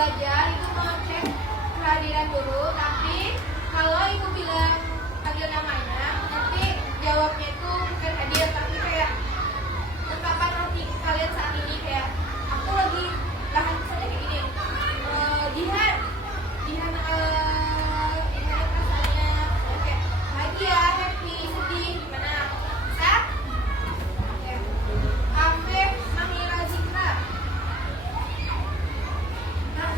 belajar itu mau cek kehadiran guru, tapi kalau ibu bilang panggil namanya, nanti jawabnya itu bukan hadir, tapi kayak ungkapan roti kalian saat ini, kayak aku lagi lahan misalnya kayak gini, Jihan gimana perasaannya, kayak bahagia, happy, sedih, gimana, bisa? Oke. Afif Mahira Zikra. Nah,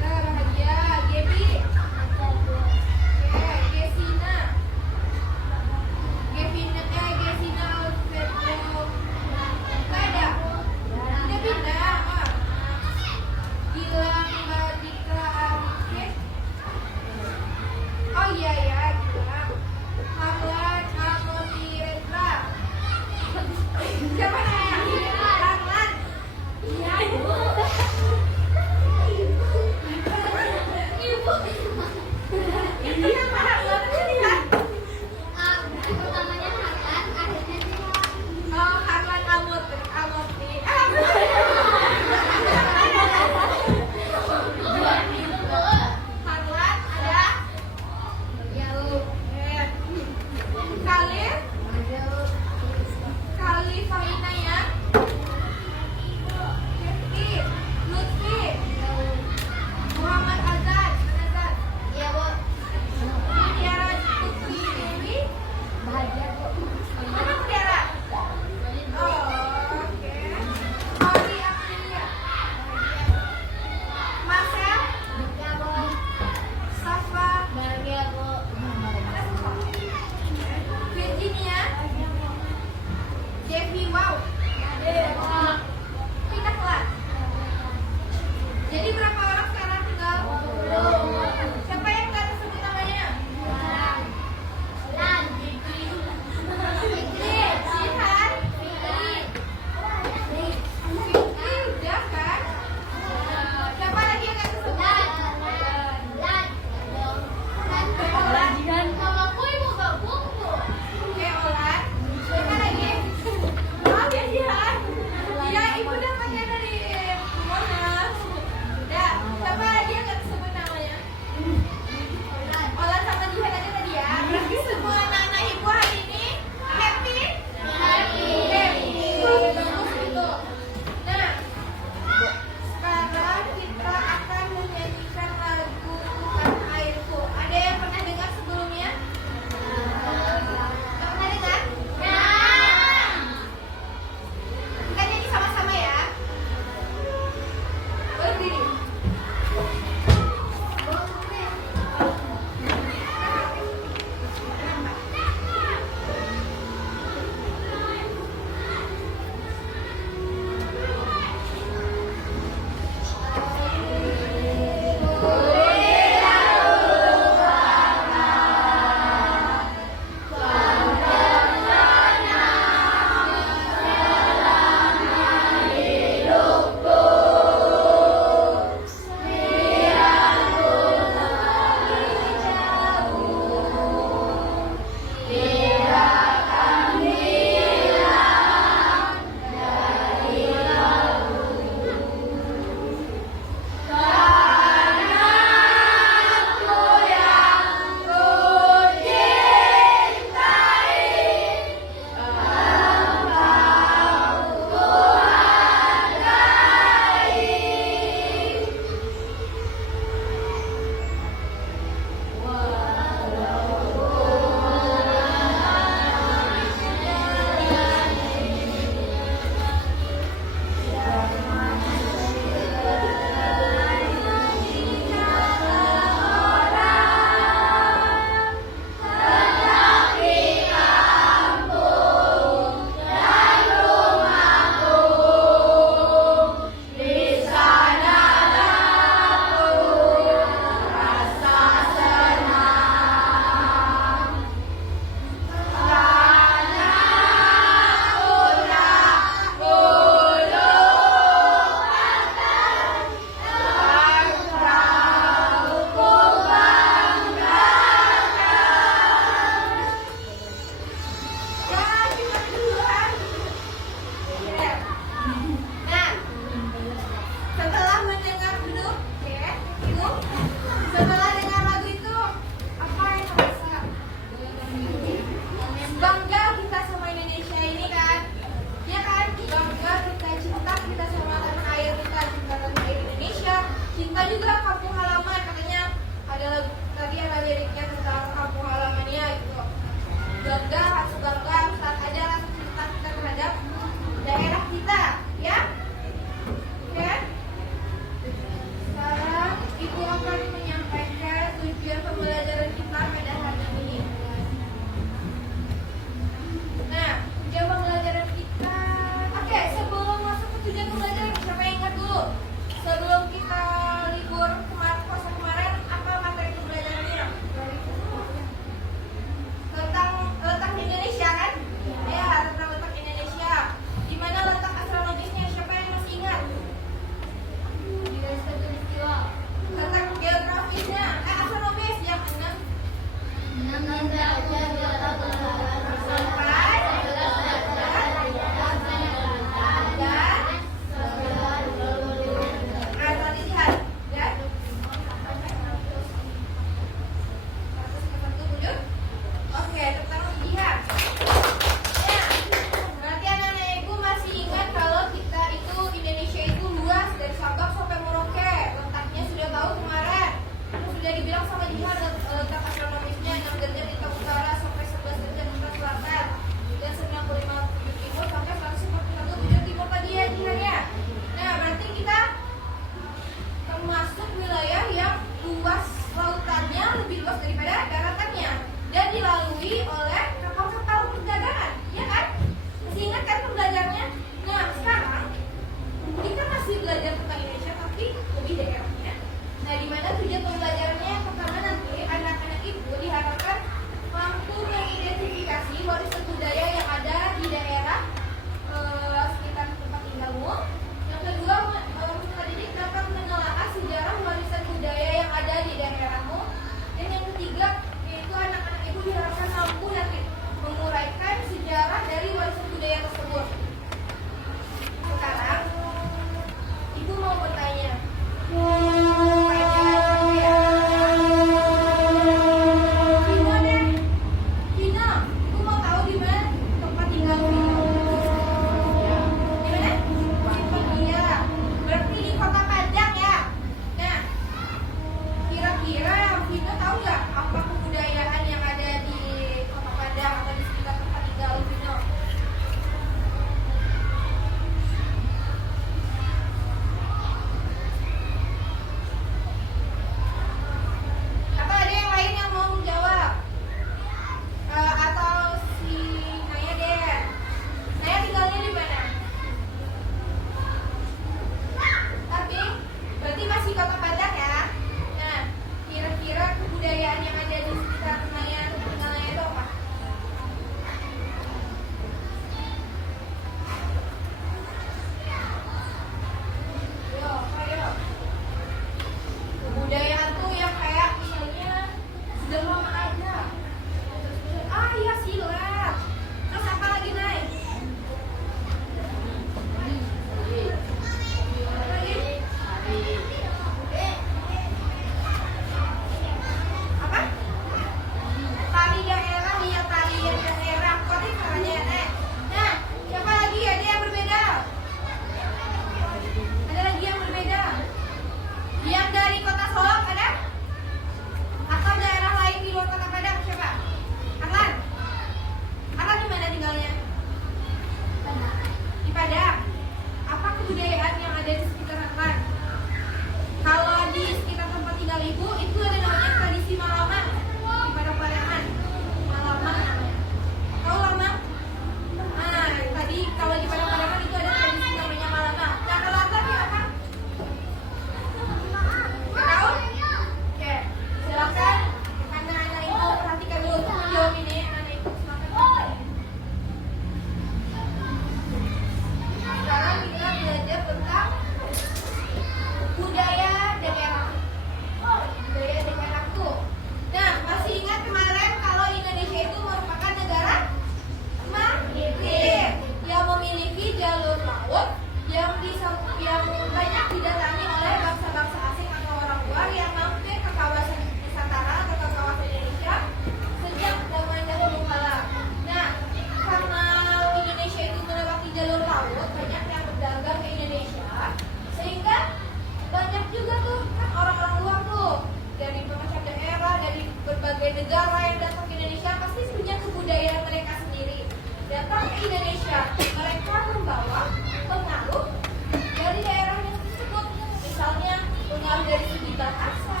berbagai negara yang datang ke Indonesia pasti punya kebudayaan mereka sendiri. Datang ke Indonesia, mereka membawa pengaruh dari daerahnya tersebut. Misalnya pengaruh dari segi bahasa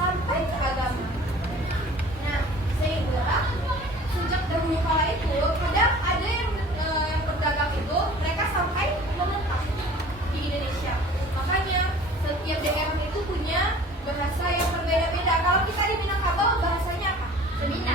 sampai ke agama. Nah, sehingga sejak dahulu kala itu kadang ada yang berdagang itu mereka sampai menetap di Indonesia. Makanya setiap daerah itu punya bahasa yang berbeda-beda. Kalau kita di Minangkabau bahasanya apa? Seminang.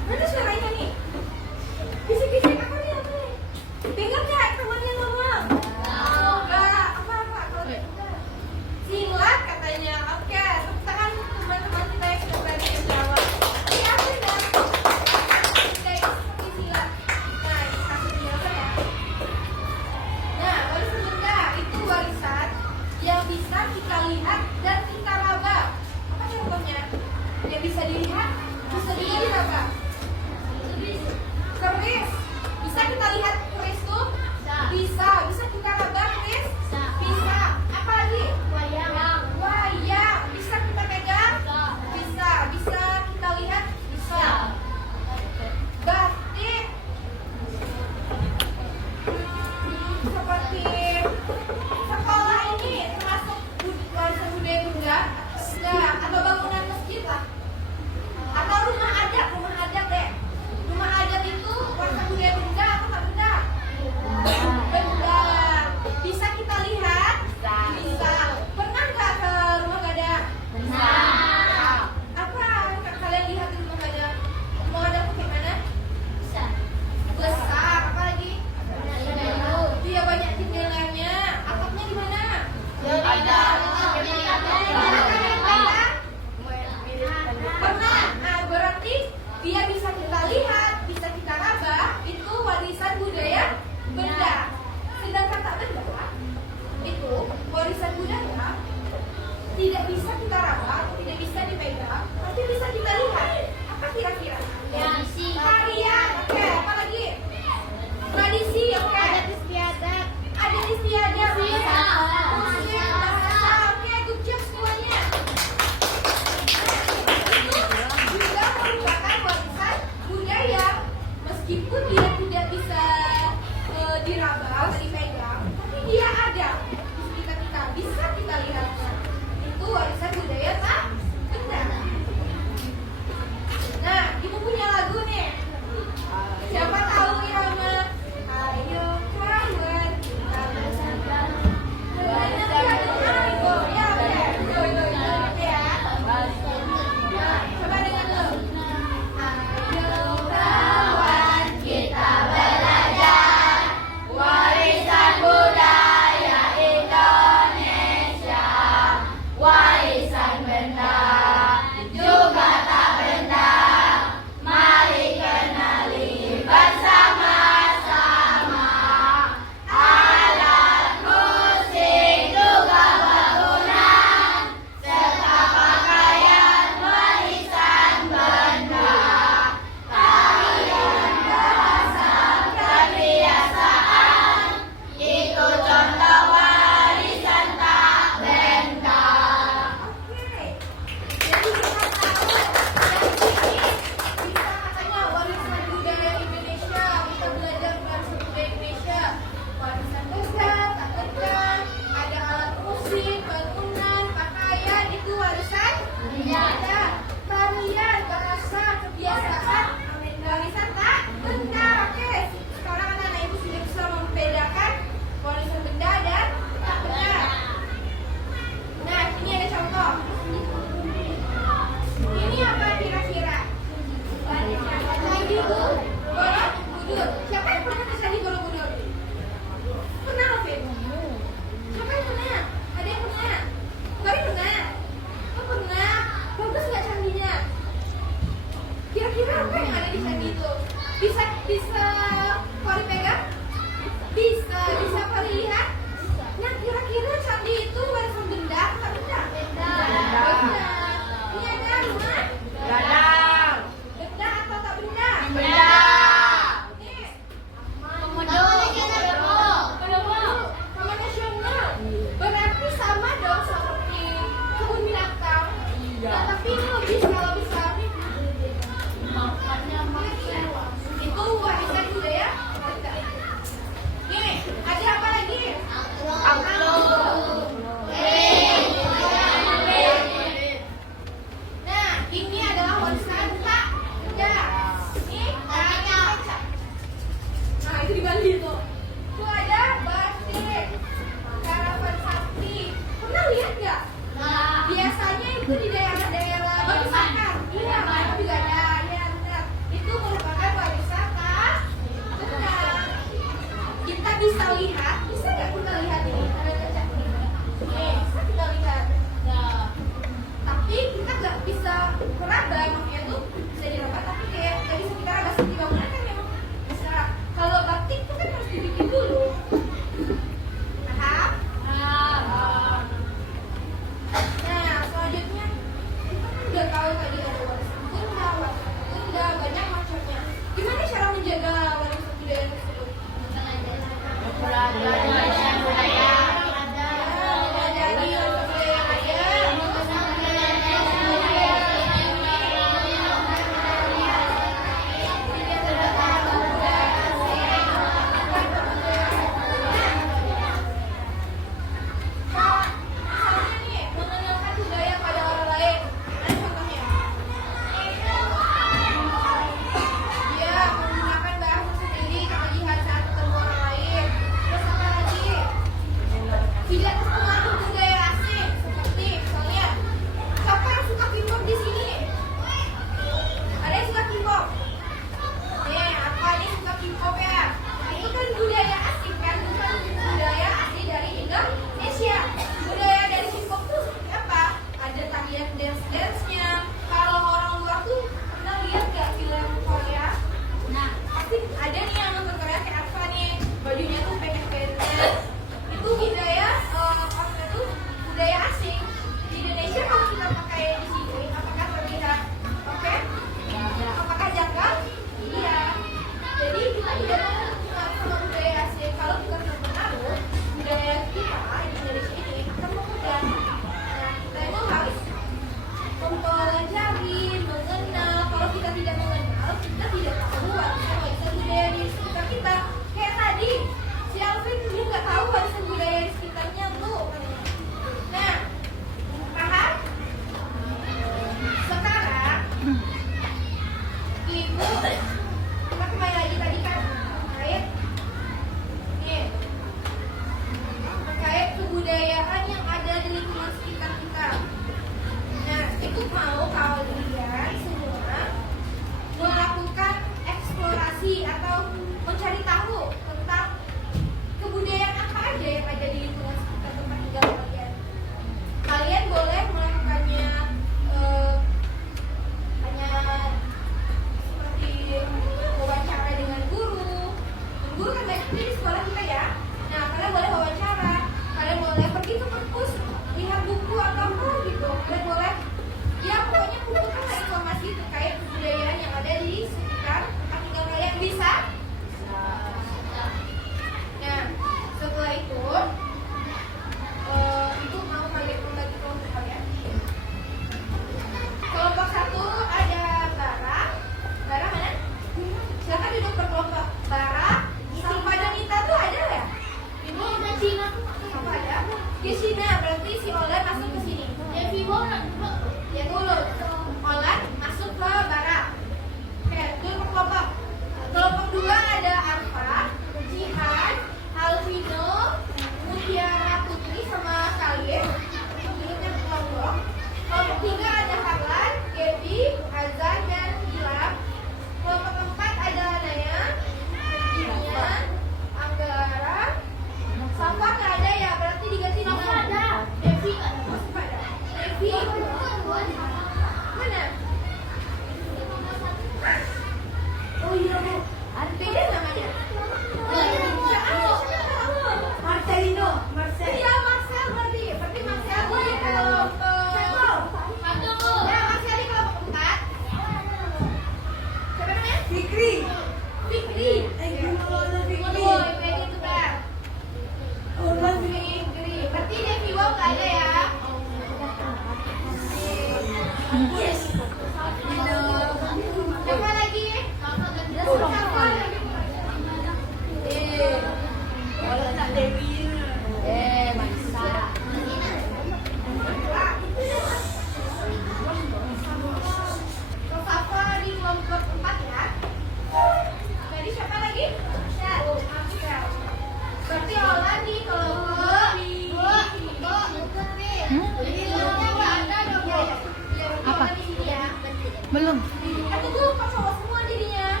Belum. Aku tuh pas cowok semua jadinya.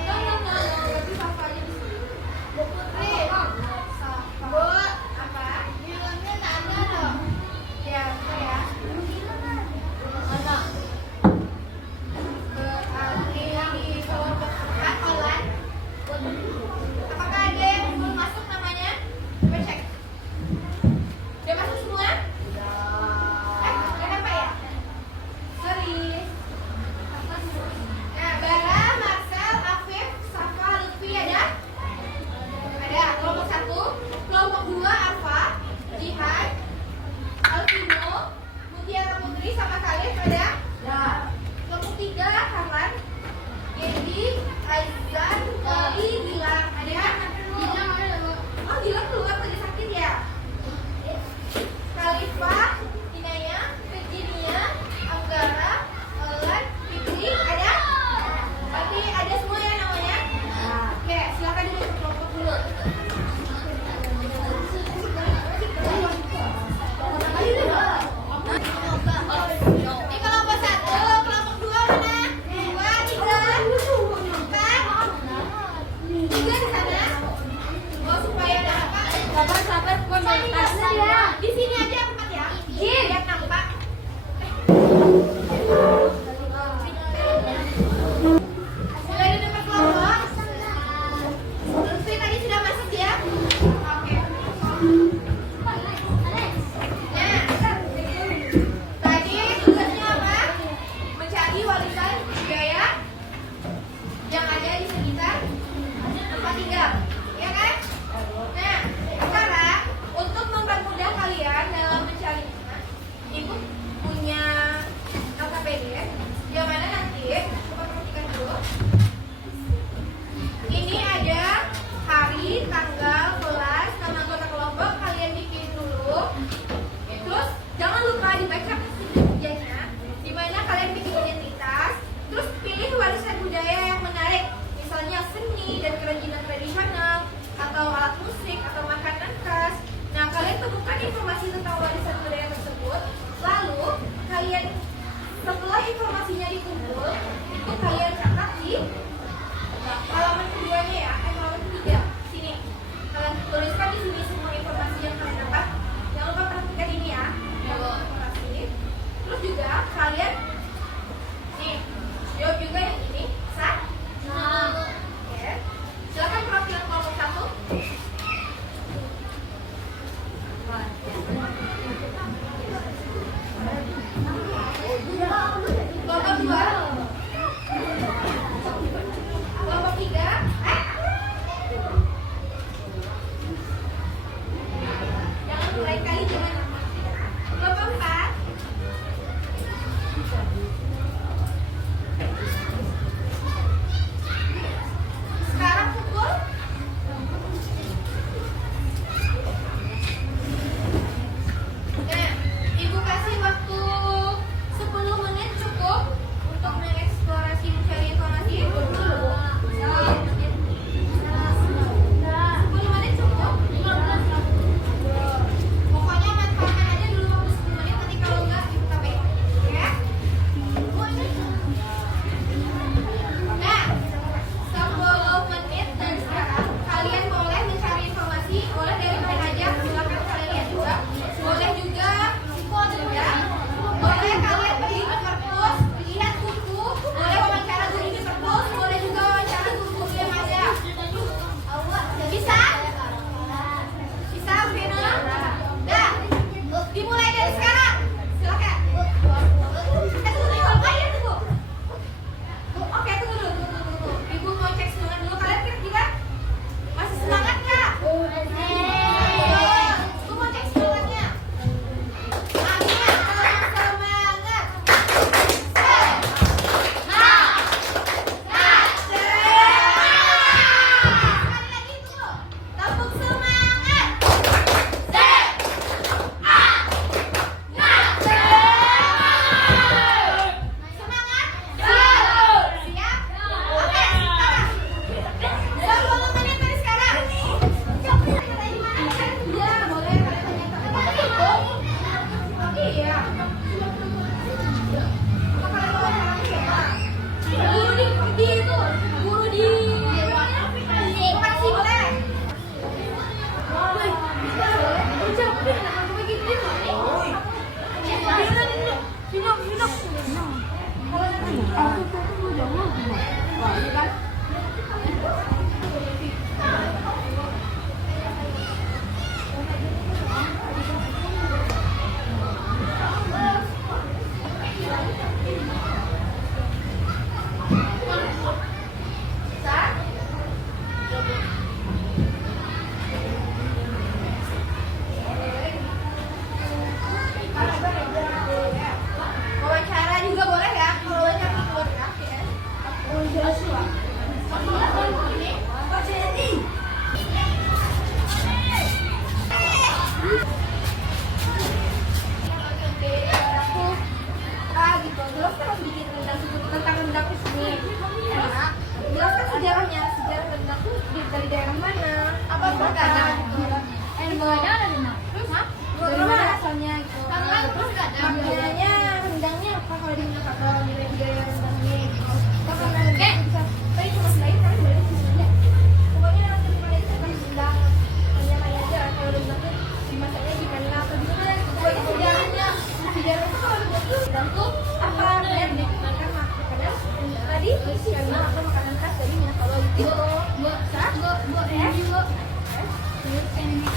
Berarti Safa aja di sini. Bu Putri. Safa. Bu, apa? Bilangnya ada dong. Ya, apa ya? Mana? Berarti di kelompok 4 online. Apakah ada yang belum masuk namanya? Coba cek. Udah masuk semua? Kenapa ya? Sorry.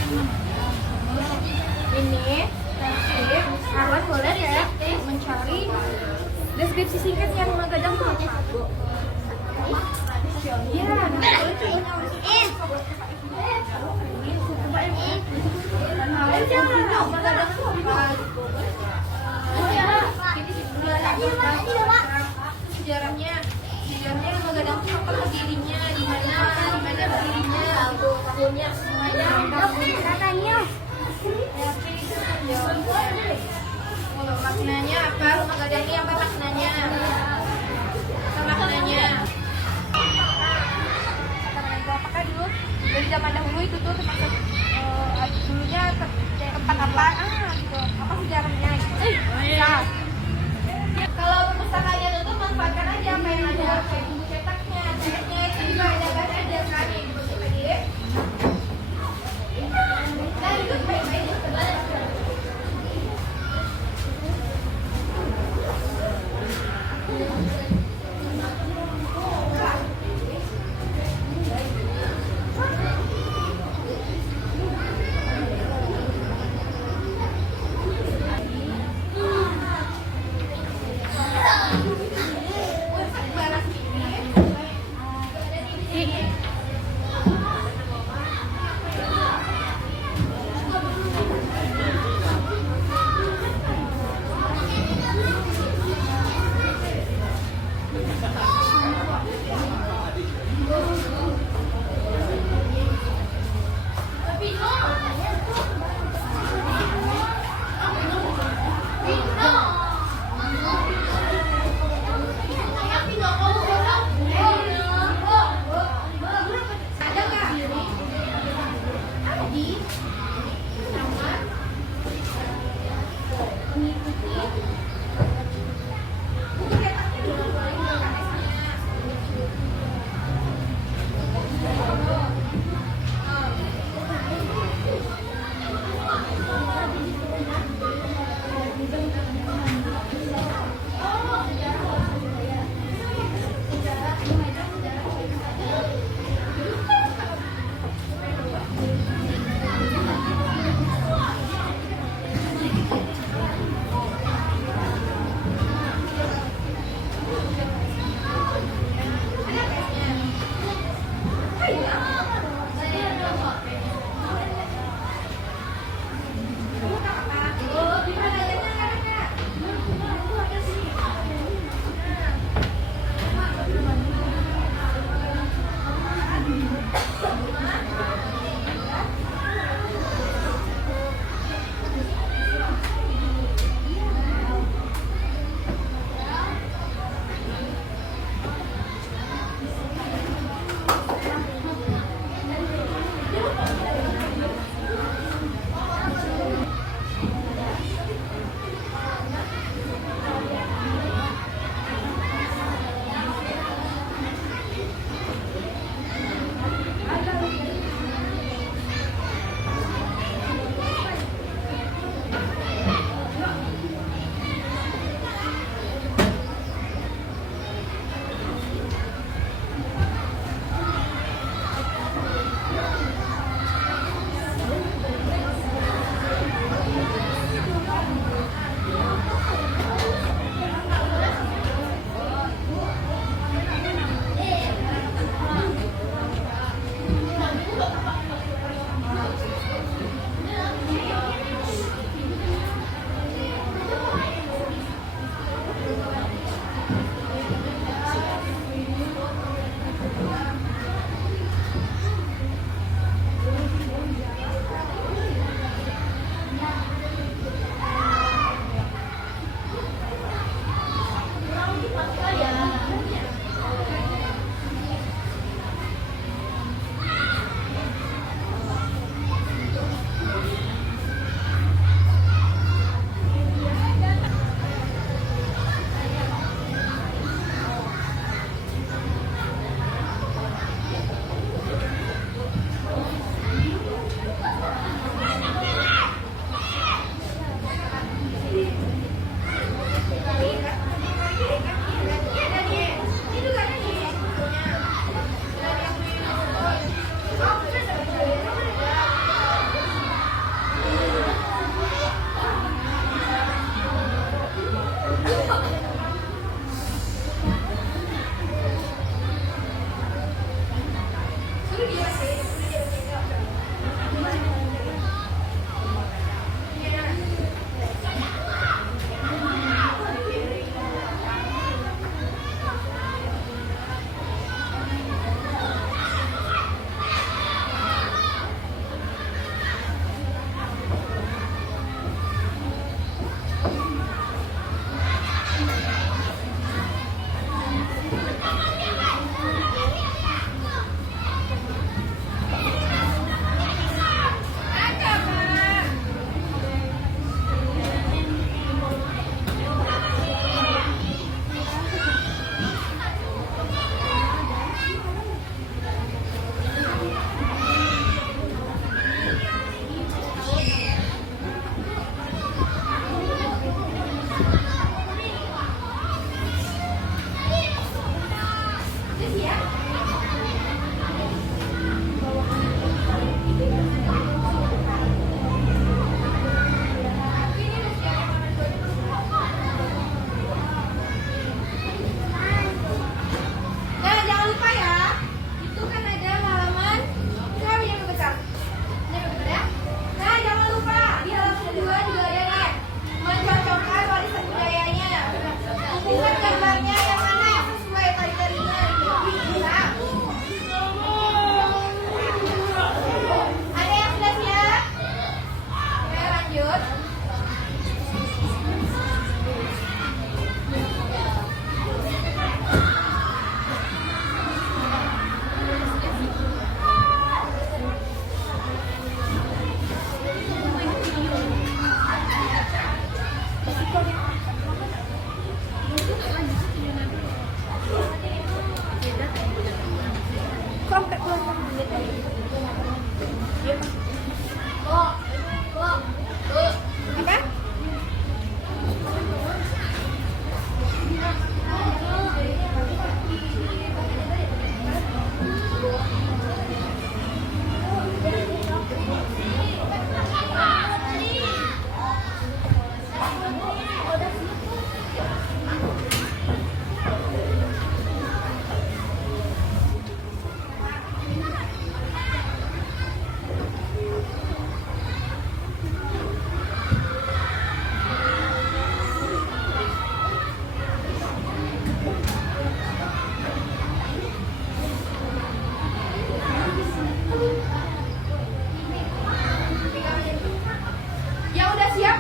Ini nanti Arwan boleh ya mencari deskripsi singkatnya Rumah Gadang tuh apa? Iya, sejarahnya Rumah Gadang tuh apa berdirinya, di mana berdirinya, tahunnya semuanya. Katanya. Maknanya apa? Rumah Gadang ini apa maknanya? Apakah dulu dari zaman dahulu itu tuh termasuk dulunya tempat apa? Gitu. Apa sejarahnya? Nah, kalau perpustakaannya itu manfaatkan aja apa yang ada, kayak buku cetaknya, itu juga ada bahasa aja kan yang dibuat tadi.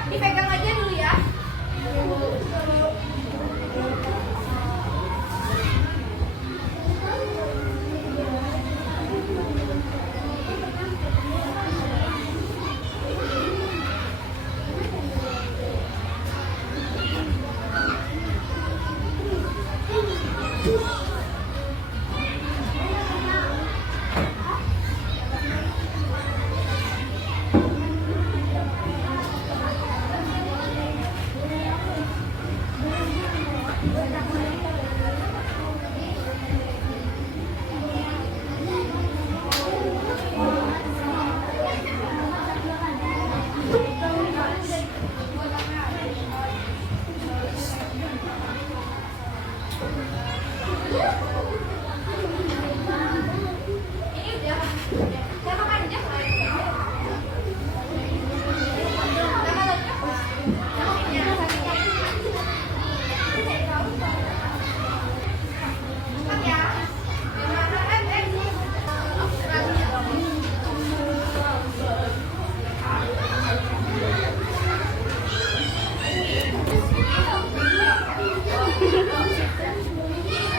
dipegang aja dulu ya. Ini udah nama panjang lah. Nama lengkap namanya. Lengkap ya.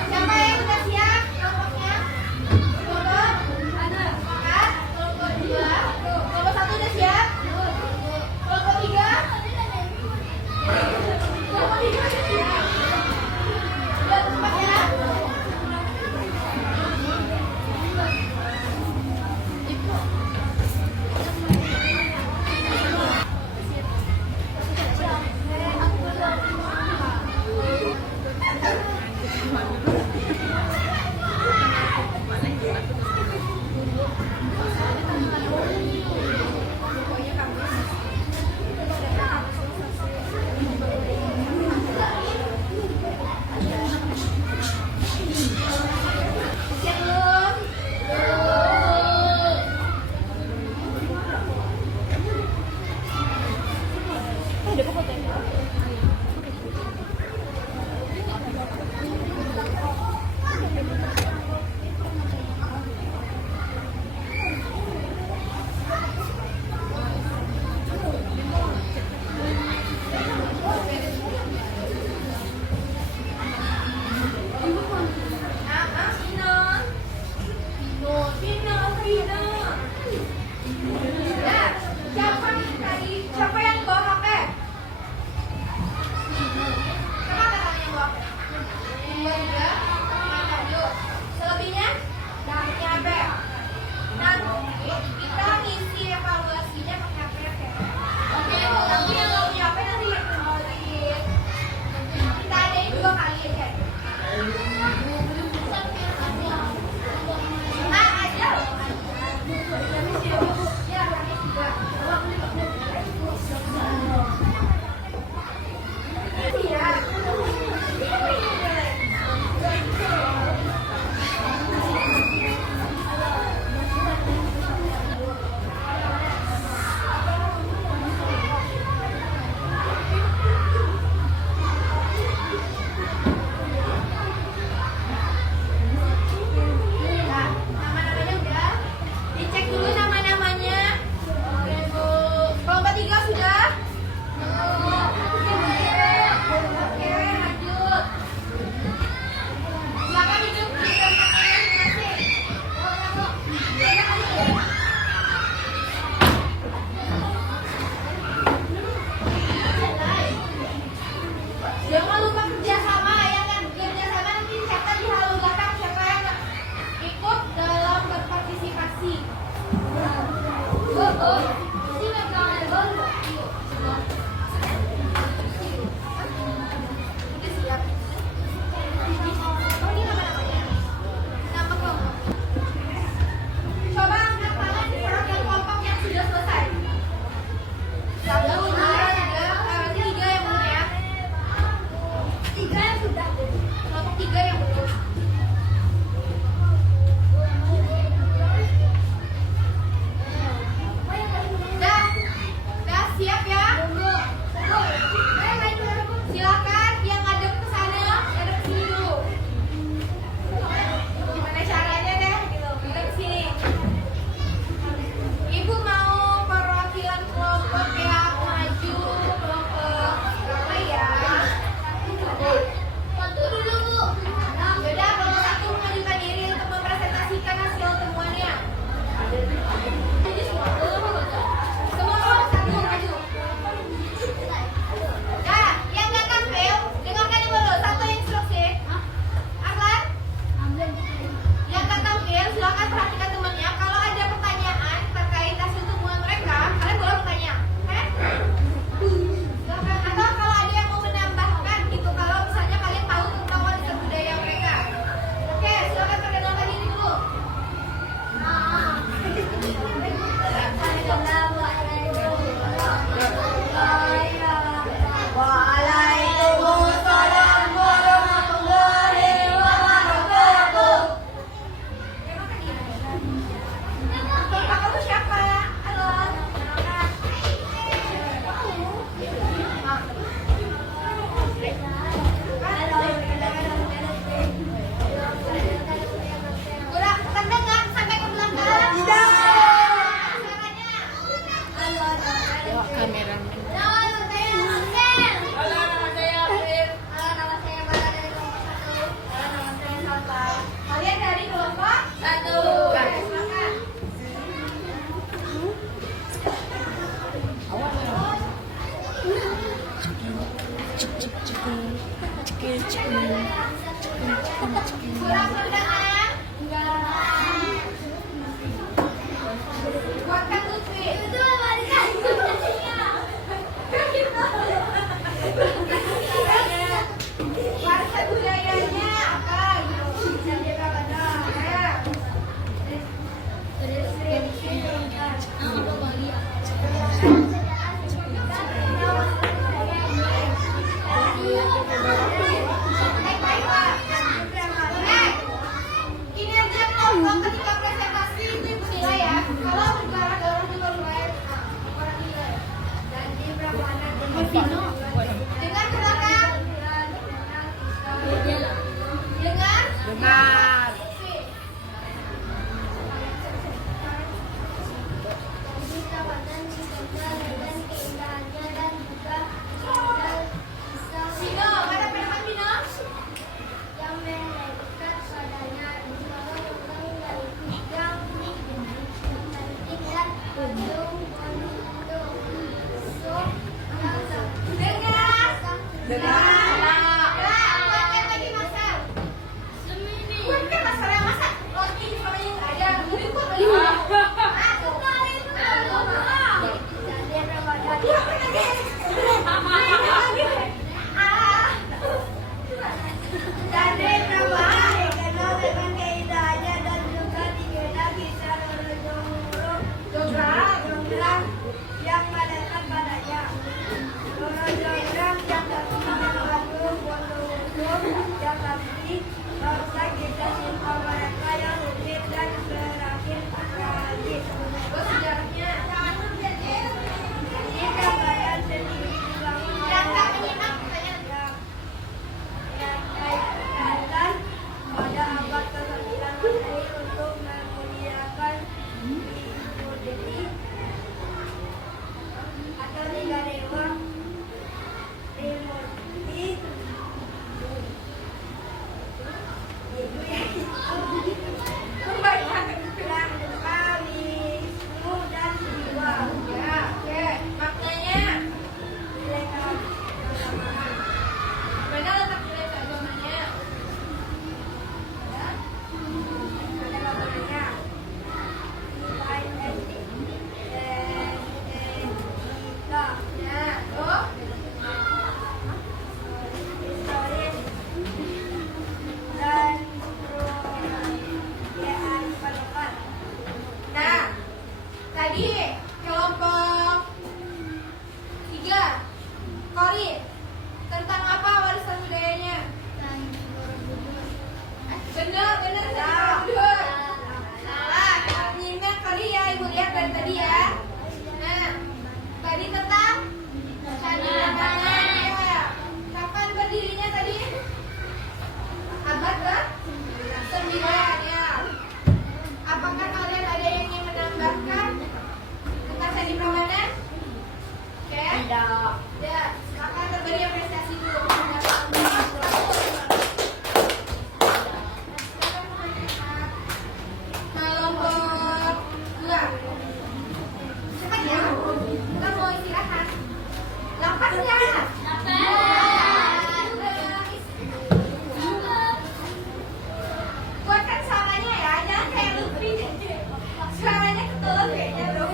Siapa yang udah siap kelompoknya? Kelompok ada semangat. Kelompok 2, kelompok 1 udah siap? Kelompok 3? Kelompok 3 udah siap? Udah tempat ya? Siap belum? Ya, siapa yang bawa HP? bawa kameramen. Halo, nama saya April. Halo, nama saya Bala dari kelompok 1. Halo, nama saya Salva. Kalian dari kelompok 1. Oke, silakan. Kurang undangan? Enggak. Buatkan Lutfi. Itu balikan. Warisan budayanya apa? Bisa berapa dong? Kinerja kelompok ketika presentasi itu ibu nilai ya. Kalau bergerak dorong juga lumayan orang nilai. Dan di berapa dengan silakan. Dengar. Vino, mana pendapat Vino? Yang melekat padanya yang cantik dan ujung Dengar. Buatkan lagi masak. Buatkan masak yang masak. Roti sama yang ada. Lebih kuat lagi. yang melekat padanya yang tapi bangsa kita simpan mereka yang rumit dan berakhir tragis. Sejarahnya. Ini gambaran sendiri dibangun Dan tak menyimak katanya. yang kaitan pada abad ke-9 Masehi untuk memuliakan Bimodeti atau tiga dewa Trimurti. Ya, oke. Maknanya. Mana letak nilai keagamannya? Ya, tuh. Nah, tadi kelompok 3 Kori tentang apa warisan budayanya? Bener Borobudur. Salah, nyimak kali ya, ibu lihat dari tadi ya. Nah, tadi tentang Candi Prambanan ya. Kapan berdirinya tadi? Abad ke-9 ya. Apakah kalian ada yang ingin menambahkan tentang Candi Prambanan? Oke? Tidak. Ya, silakan berberi apresiasi dulu. Kelompok 2. Cepat ya. Kita mau istirahat. Lapas ya. Buatkan suaranya ya, jangan kayak Lutfi. Suaranya ketelur kayaknya bro.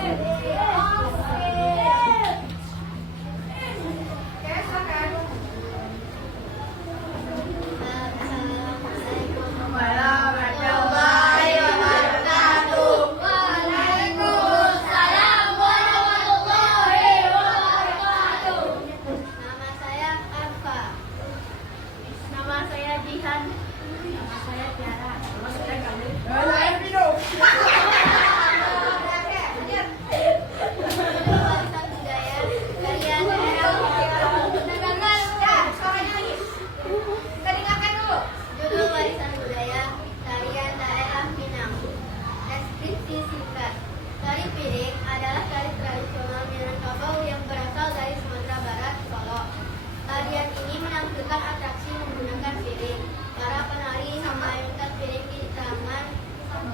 melakukan atraksi menggunakan piring. Para penari memainkan piring di tangan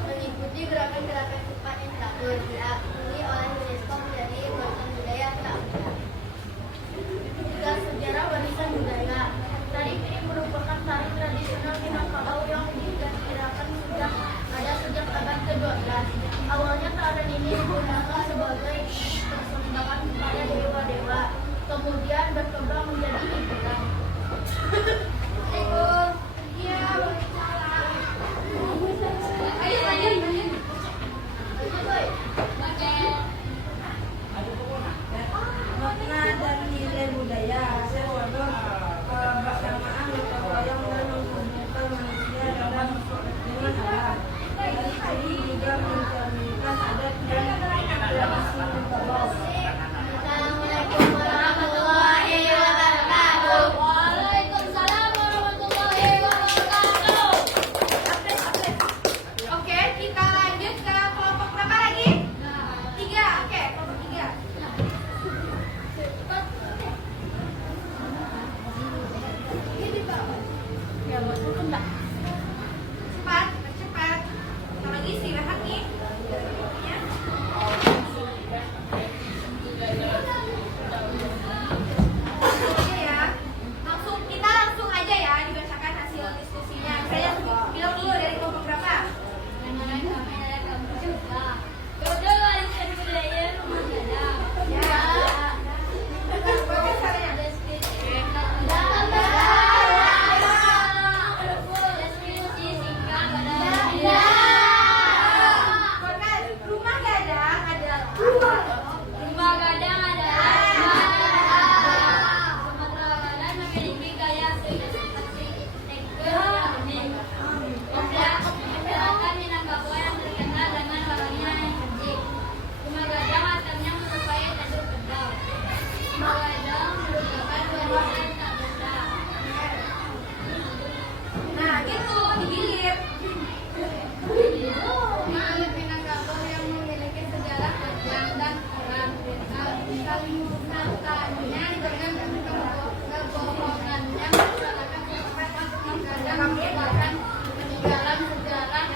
mengikuti gerakan-gerakan cepat yang teratur diakui oleh UNESCO menjadi warisan budaya tak benda. Juga sejarah warisan budaya. Tari piring merupakan tari tradisional Minangkabau yang diperkirakan sudah ada sejak abad ke-12. Awalnya tarian ini digunakan sebagai persembahan kepada dewa-dewa, kemudian berkembang menjadi hiburan. Iya, Waalaikumsalam. Ayo, lanjut. Makna dan nilai budaya sewadon kebersamaan gotong royong dan menghubungkan manusia dengan alam. Tari juga mencerminkan adat dan tradisi Minangkabau. Assalamualaikum warahmatullahi wabarakatuh. Waalaikumsalam warahmatullahi wabarakatuh. Oke, kita lanjut ke kelompok berapa lagi? 3. Oke, kelompok 3. Cepat, cepat. Kita lagi istirahat nih. Ya. Oke ya. Kita langsung aja ya dibacakan hasil diskusinya. Saya bilang dulu dari kelompok berapa? Dodol warisan budaya rumah gadang. Ya. Bagus caranya. Karena rumah gadang adalah Rumah gadang adalah Sumatera Barat memiliki gaya arsitektur yang unik. Masyarakat Minangkabau yang terkenal dengan orangnya yang cerdik. Rumah gadang atapnya menyerupai tanduk kendang. Rumah gadang merupakan warisan tak benda. nah gitu digilir. Milik Minangkabau yang memiliki sejarah panjang dan orang kalimantannya dengan kebohongannya masyarakat setempat kadang merupakan peninggalan sejarah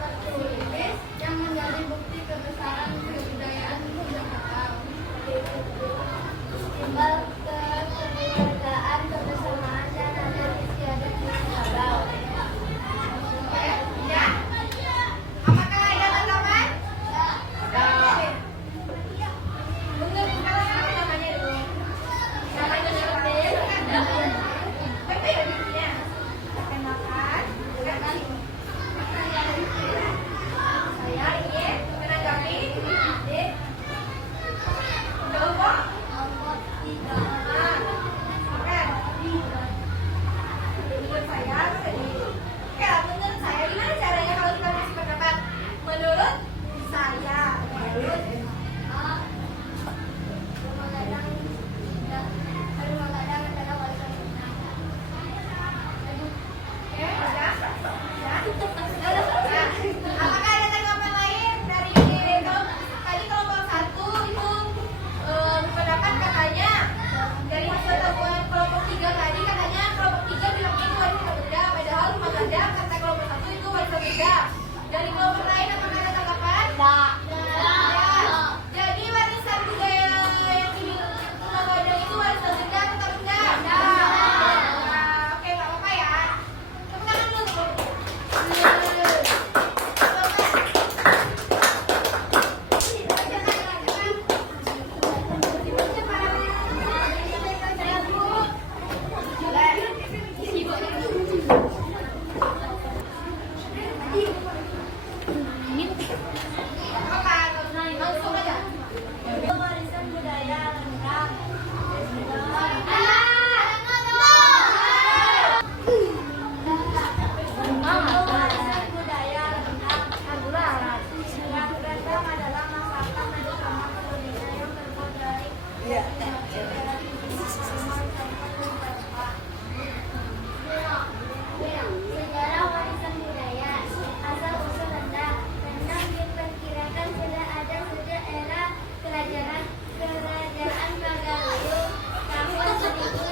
tertulis yang menjadi bukti kebesaran kebudayaan Minangkabau. Simbol kekeluargaan, kebersamaan dan adat istiadat Minangkabau. Ya. Apakah ada tanggapan? Bener, sekarang namanya dulu. Namanya dulu. Betul ya, Bibinya? Makan. Saya ingin menanggapi. Kelompok. Menurut saya tadi, menurut saya gimana caranya kalau kita kasih pendapat? Menurut saya, oke, udah, ya. Nah, apakah ada tanggapan lain dari tadi kelompok 1 itu berpendapat katanya dari hasil temuan kelompok 3 tadi katanya kelompok 3 bilang itu warisan benda, padahal rumah gadang kata kelompok 1 itu warisan benda. Dari kelompok lain apakah ada tanggapan? Ya. Jadi warisan budaya yang di rumah gadang itu warisan benda atau benda? Nah, oke, nggak apa-apa ya. Tepuk tangan dulu. Langsung aja. Warisan budaya lengkap. Warisan budaya lengkap. Yang datang adalah masakan bersama Indonesia yang terbuat dari sejarah warisan budaya asal usul rendah. Rendang diperkirakan sudah ada sejak era kerajaan Pagaluyu tahun 1000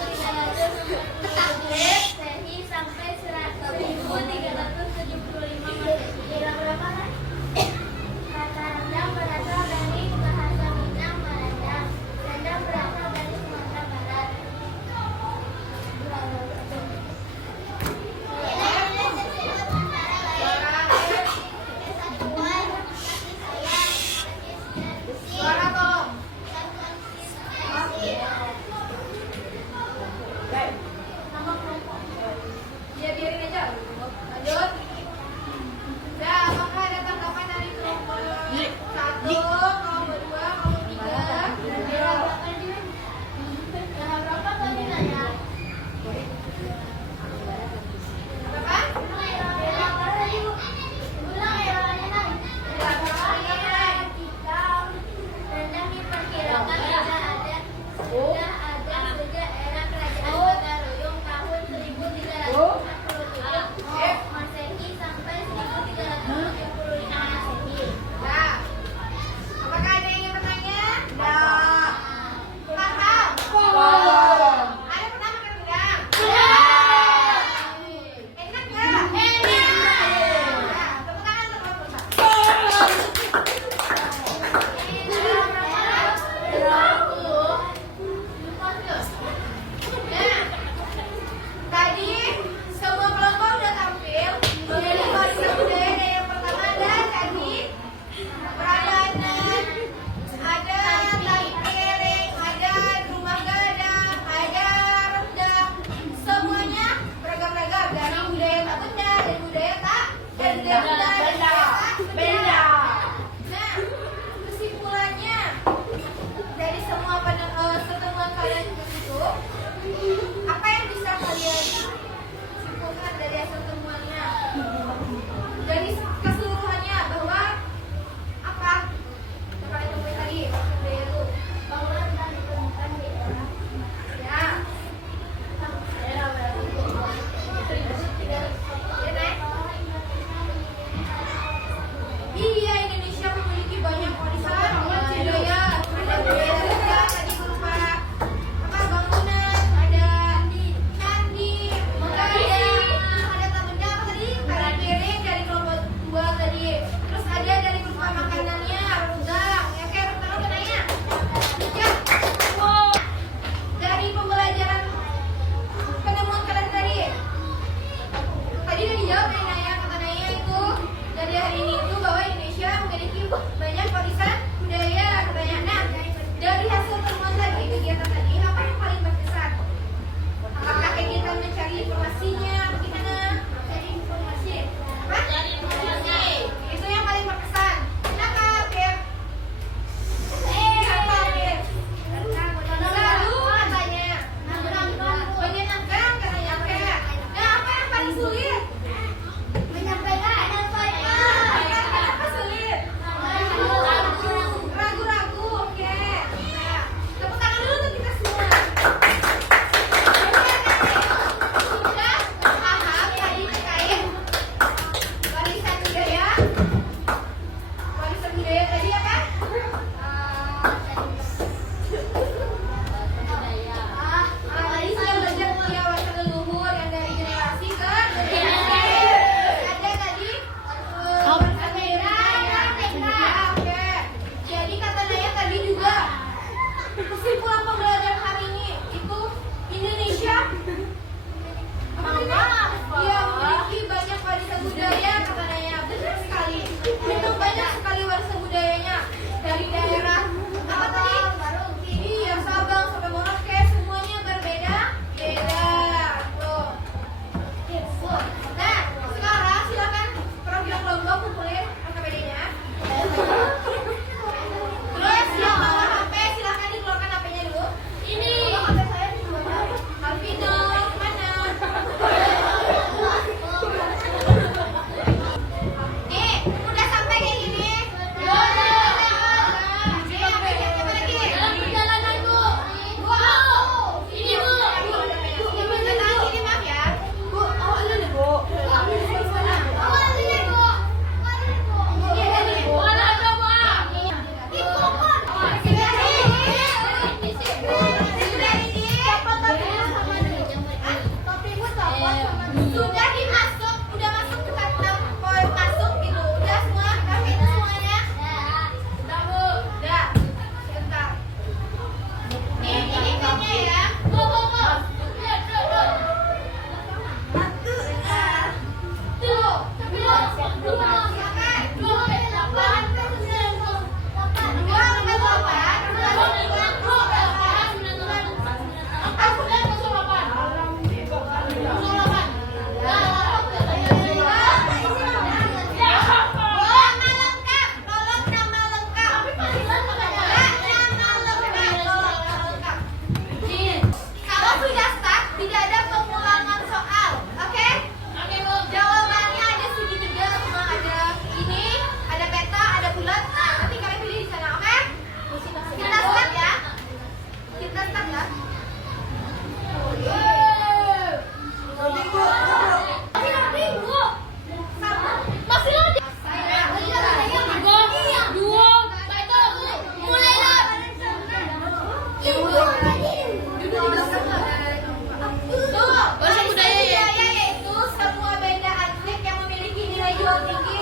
Bahasa budaya yaitu semua benda antik yang memiliki nilai jual tinggi.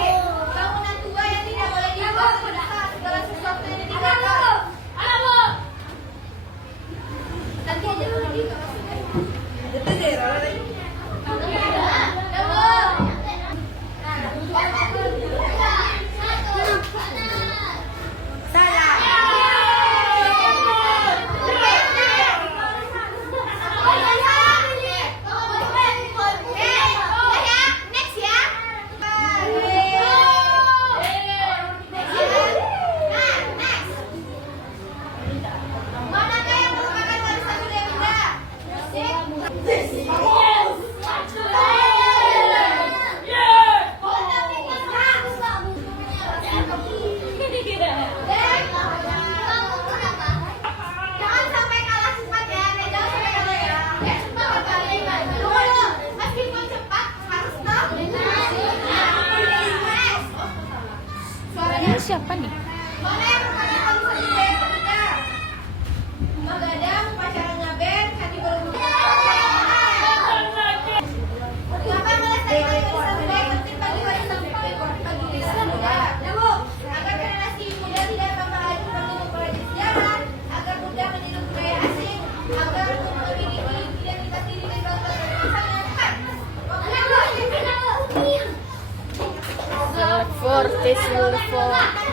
Bangunan tua yang tidak boleh dibuat saat segala sesuatu yang ditinggalkan. Nanti aja lagi. Itu daerah lain. Jangan sampai kalah cepat ya. Jangan sampai kalah ya. Meskipun cepat harus tahu. Suaranya siapa nih? Mana yang rupanya kamu sendiri yang ketiga? Begadang, upacara ngaben, hati berbunga. Mengapa melestarikan warisan budaya penting bagi generasi muda? Agar generasi muda tidak memperhatikan budaya sejarah, agar mudah meniru budaya asing, agar memiliki identitas diri dan bangsa Silver, this silver.